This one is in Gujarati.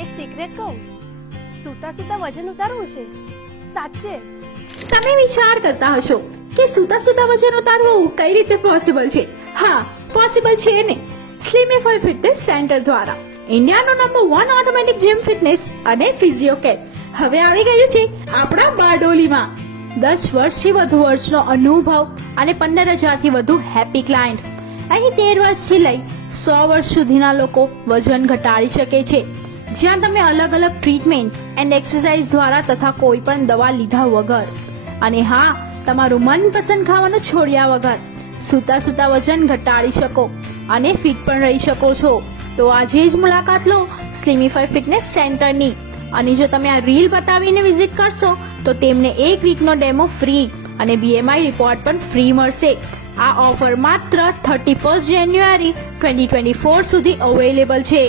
એક સિક્રેટ કહું, સૂતા સૂતા વજન ઉતારવું છે સાચે. તમે વિચાર કરતા હશો કે સૂતા સૂતા વજન ઉતારવું કઈ રીતે પોસિબલ છે? હા, પોસિબલ છે ને. સ્લિમિફાઈ ફિટનેસ સેન્ટર દ્વારા ઇન્ડિયાનો નંબર 1 ઓટોમેટિક જીમ ફિટનેસ અને ફિઝિયોકેટ હવે આવી ગયું છે આપણા બારડોલીમાં. 10 વર્ષથી વધુ વર્ષનો અનુભવ અને 15,000થી વધુ હેપી ક્લાયન્ટ. અહીં 13 વર્ષથી લઈ 100 વર્ષ સુધીના લોકો વજન ઘટાડી શકે છે, જ્યાં તમે અલગ અલગ ટ્રીટમેન્ટ એન્ડ એક્સરસાઇઝ દ્વારા તથા કોઈ પણ દવા લીધા વગર અને હા, તમારું મનપસંદ ખાવાનું છોડ્યા વગર સૂતા સૂતા વજન ઘટાડી શકો અને ફિટ પણ રહી શકો છો. તો આજે જ મુલાકાત લો સ્લિમિફાઈ ફિટનેસ સેન્ટરની. અને જો તમે આ રીલ બતાવીને વિઝિટ કરશો તો તેમને 1 વીકનો ડેમો ફ્રી અને BMI રિપોર્ટ પણ ફ્રી મળશે. આ ઓફર માત્ર 31 જાન્યુઆરી 2024 સુધી અવેલેબલ છે.